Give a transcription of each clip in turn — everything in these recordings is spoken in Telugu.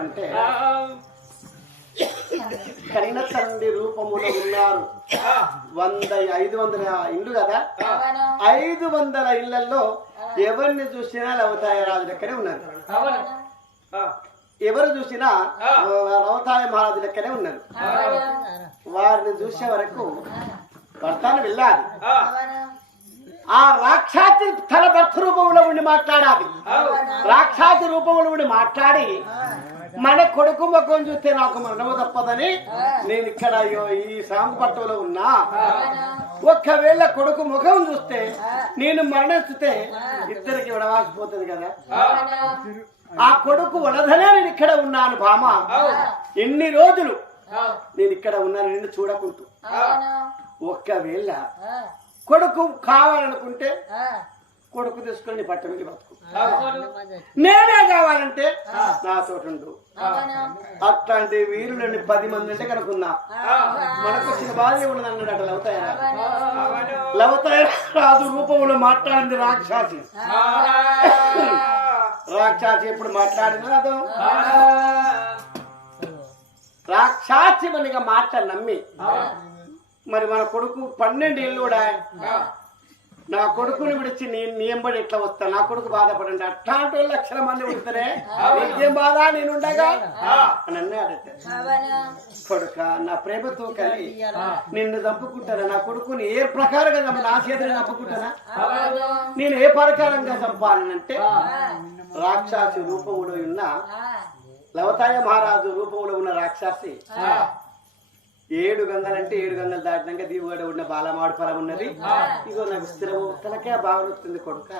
చెప్పాడంటే కనిన తండ్రి రూపములో ఉన్నారు. వంద ఐదు వందల ఇండ్లు కదా? ఐదు వందల ఇళ్ళలో ఎవరిని చూసినా లవతాయ రాజు లెక్కనే ఉన్నారు? ఎవరు చూసినా లవతాయ మహారాజు లెక్కనే ఉన్నారు? వారిని చూసే వరకు భర్తను వెళ్ళాలి. ఆ. రాక్షాతి తన భర్త రూపంలో ఉండి మాట్లాడాలి. రాక్షాతి రూపంలో ఉండి మాట్లాడి మన కొడుకు ముఖం చూస్తే నాకు మరణము తప్పదని నేను ఇక్కడ అయ్యో ఈ సాంపట్టలో ఉన్నా. ఒక్కవేళ కొడుకు ముఖం చూస్తే నేను మరణిస్తే ఇద్దరికి విడవాసిపోతుంది కదా. ఆ. కొడుకు వడదనే నేను ఇక్కడ ఉన్నాను భామ. ఎన్ని రోజులు నేను ఇక్కడ ఉన్నాను నిన్ను చూడకుంటూ. ఒక్కవేళ కొడుకు కావాలనుకుంటే కొడుకు తీసుకొని నీ పట్ట మీద బతుకు నేనే కావాలంటే నా తోటుండు అట్లాంటి వీరులని పది మంది అంటే కనుకున్నా మనకు వచ్చిన భార్య ఉన్నది అన్నాడు లవతాయరా అవును? లవతాయ రాజు రూపంలో మాట్లాడింది రాక్షసి. రాక్షసి ఎప్పుడు మాట్లాడింది రాదు రాక్షసి మనగా మాట నమ్మి. మరి మన కొడుకు పన్నెండు ఏళ్ళు కూడా నా కొడుకుని విడిచి నేను నియంబడి ఎట్లా వస్తా? నా కొడుకు బాధపడండి. అట్లాంటి వాళ్ళు లక్షల మంది ఉంటారే నీకేం బాధ? నేనుండగా అని అన్నాడట కొడుక నా ప్రేమతో కలిగి నిన్ను చంపుకుంటారా నా కొడుకుని ఏ ప్రకారంగా చంప- నా చేతిని చంపుకుంటానా? నేను ఏ ప్రకారంగా చంపాలనంటే రాక్షసి రూపంలో ఉన్న లవతాయ మహారాజు రూపంలో ఉన్న రాక్షసి ఏడు గంగలంటే ఏడు గంగలు దాటినాక దీవుగడ ఉన్న బాలమాడు ఫలం ఉన్నది. ఇగో నాకు స్థిరము. తలకే బాగా వస్తుంది కొడుక.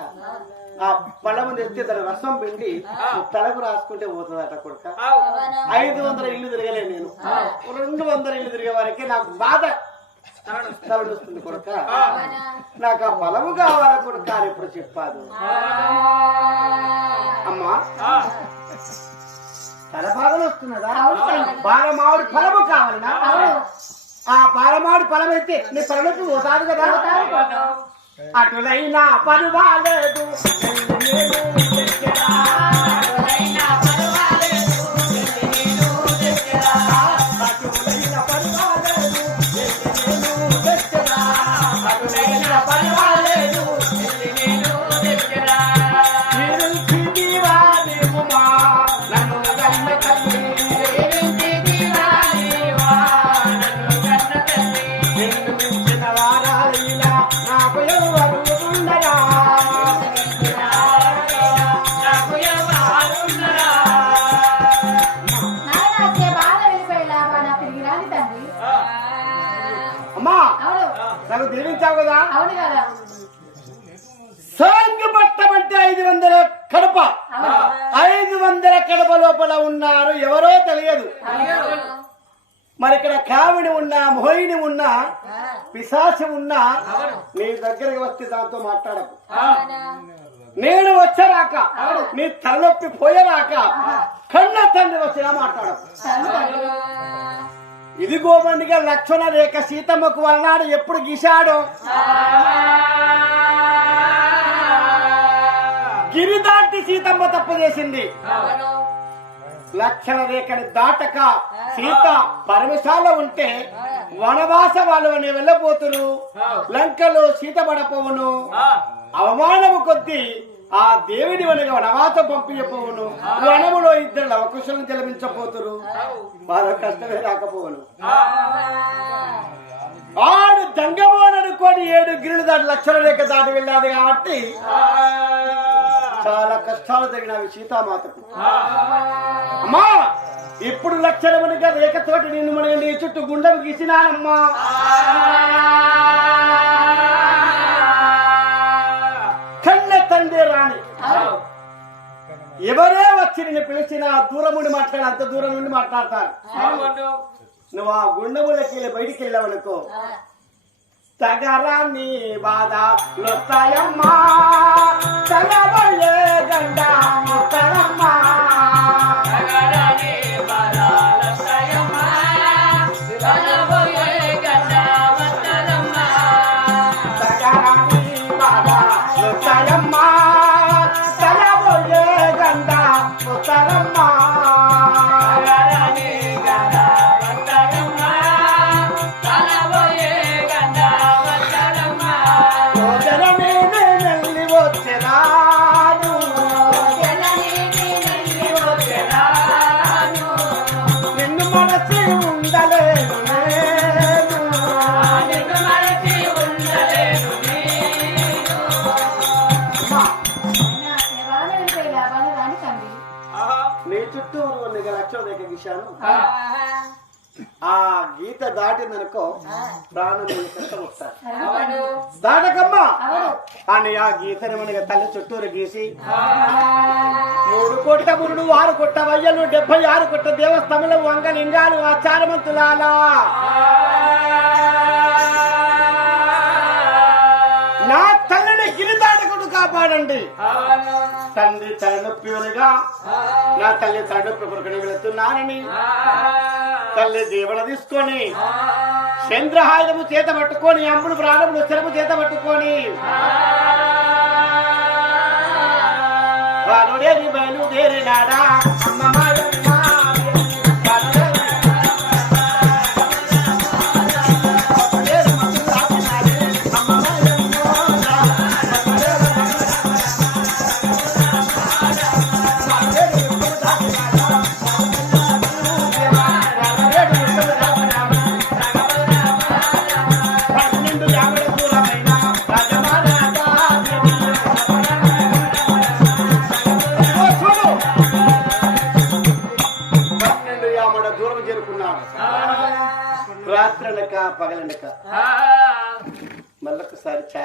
ఆ పళ్ళము తెస్తే దాని రసం పిండి తలకు రాసుకుంటే పోతుందట కొడుక. ఐదు వందల ఇల్లు తిరగలే నేను. రెండు వందల ఇల్లు తిరిగే వారికి నాకు బాధ. తలనొస్తుంది. కొడుక. నాకు ఆ ఫలము కావాల కొడుక అని ఎప్పుడు చెప్పాదు. అమ్మా. బాధలు వస్తున్నదా బాలమావిడి ఫలము కావాలనా? ఆ బాలమావిడి ఫలం అయితే నీ తలనొప్పి పోతాడు కదా? అటులైనా పర్వాలేదు ఐదు వందల కడప లోపల ఉన్నారు. ఎవరో తెలియదు. మరి ఇక్కడ కావిడి ఉన్నా మోహిని ఉన్నా పిశాచి ఉన్నా నీ దగ్గరికి వస్తే దాంతో మాట్లాడకు. నేను వచ్చరాక నీ తలనొప్పి పోయేరాక కన్న తండ్రి వచ్చినా మాట్లాడకు. ఇది గోమండిగా లక్ష్మణ రేఖ సీతమ్మకు వలనాడు ఎప్పుడు గీశాడో. గిరి దాటి సీతమ్మ తప్పు చేసింది. లక్షణ రేఖని దాటక సీత పరమశాల ఉంటే వనవాస వాళ్ళు అని వెళ్ళబోతురు లంకలో సీత పడపోవును. అవమానము కొద్దీ ఆ దేవిని వనగా వనవాస పంపించపోవును వనములో ఇద్దరు లవకుశలను జలమించపోతురు వారు కష్టమే రాకపోవును. ఆడు దంగమోననుకొని ఏడు గిరిలు దాటి లక్షల రేఖ దాటి వెళ్ళాడు కాబట్టి చాలా కష్టాలు తగినవి సీతామాతకు. అమ్మా ఇప్పుడు లక్షలమునిగా రేఖతోటి నిన్ను మన నీ చుట్టూ గుండెం గీసినానమ్మా. కన్న తండ్రి రాణి. ఎవరే వచ్చి నిన్ను పిలిచినా దూరం నుండి మాట్లాడి అంత దూరం నుండి మాట్లాడతారు. నువ్వు ఆ గుండెములకి వెళ్ళి బయటికి వెళ్ళావనుకో తగరాని బాధ లొత్తాయమ్మా. తగబోయే గండ ముత్తరమ్మా యశోదకి గీశాను. ఆ. గీత దాటిందనుకో ప్రాణం కష్టం దాటకమ్మా. అని ఆ గీతని మనకి తల్లి చుట్టూరు గీసి మూడు కొట్ట మురుడు ఆరు కొట్ట వయ్యలు డెబ్బై ఆరు కొట్ట దేవస్థములు వంగ లింగాలు ఆచారమంతులాలా. కాపాడండి. తండ్రి తలనొప్పిగా నా తల్లి తలనొప్పి కొరకని వెళుతున్నానని తల్లి దీవెన తీసుకొని చంద్రహాయుధము చేత పట్టుకొని అమ్ముడు ప్రాణముడు చెరము చేత పట్టుకొని. బయలుదేరినాడా? అమ్మ మాయమ్మ.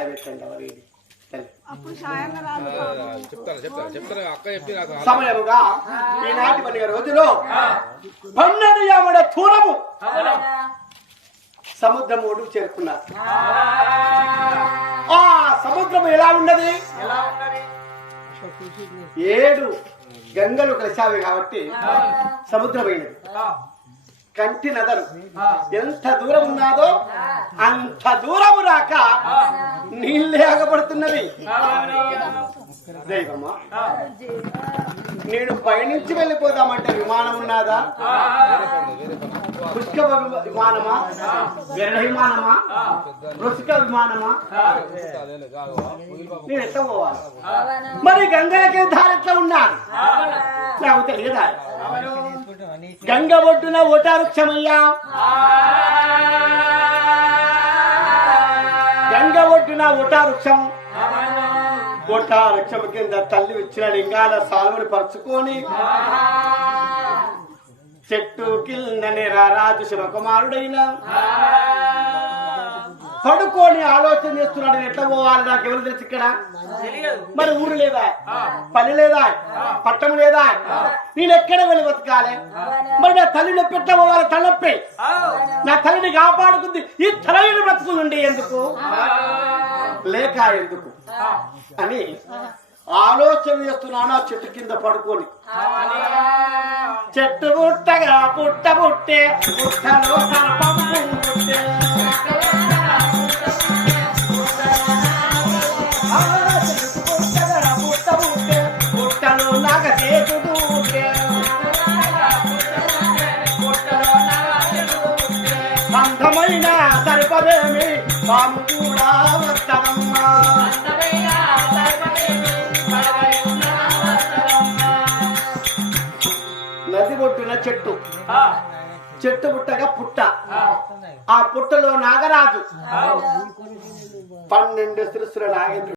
పెట్టండి ఎవరి తల్లి చెప్తాను చెప్తాను చెప్తాను. అక్క చెప్పి నాకు సమయముగా ఈనాటి పండుగ రోజులో పన్నెండు యామడ దూరము సముద్రం ఒడ్డు చేరుకున్నారు. ఆ. సముద్రం ఎలా ఉన్నది? ఎలా ఉన్నది? ఏడు గంగలు కలిసావి కాబట్టి సముద్రమైనది. కంటి నదరు ఎంత దూరం ఉన్నదో అంత దూరము రాక నీళ్ళే ఆగబడుతున్నవి. దైవమా నేను పయనించి వెళ్ళిపోదామంటే విమానం ఉన్నదా? పుష్క విమానమా? గరుడ విమానమా? వృషిక విమానమా? నేను ఎట్లా పోవాలి? మరి గంగలకే దారి ఎట్లా ఉన్నాను నాకు తెలియదా? గంగ ఒడ్డున ఓటారుక్షమయ్యా గంగ ఒడ్డున ఓటారుక్షం ఓటారుక్షం కింద తల్లి ఇచ్చిన లింగాల సాల్వని పరుచుకొని చెట్టు కిందని రారాజు శివకుమారుడైన. పడుకొని ఆలోచన చేస్తున్నాడు. నేను ఎట్లా పోవాలి? నాకు ఎవరు తెలుసు ఇక్కడ? మరి ఊరు లేదా? పని లేదా? పట్టం లేదా? నేను ఎక్కడ వెళ్ళి బతకాలి? మరి నా తల్లి నొప్పి ఎట్లా పోవాలి? తలనొప్పి. నా తల్లిని కాపాడుకుంది. ఈ తలని బ్రతుకులుండి ఎందుకు? లేక ఎందుకు? అని ఆలోచన చేస్తున్నాను? ఆ చెట్టు కింద పడుకొని. చెట్టు పుట్టగా పుట్ట పుట్టే పుట్టలో సర్పం పుట్టే. కూడా వస్తదమ్మా నది ఒడ్డున చెట్టు. చెట్టు పుట్టగా పుట్ట. ఆ. పుట్టలో నాగరాజు. పన్నెండు శిరస్సుల నాగేంద్రుడు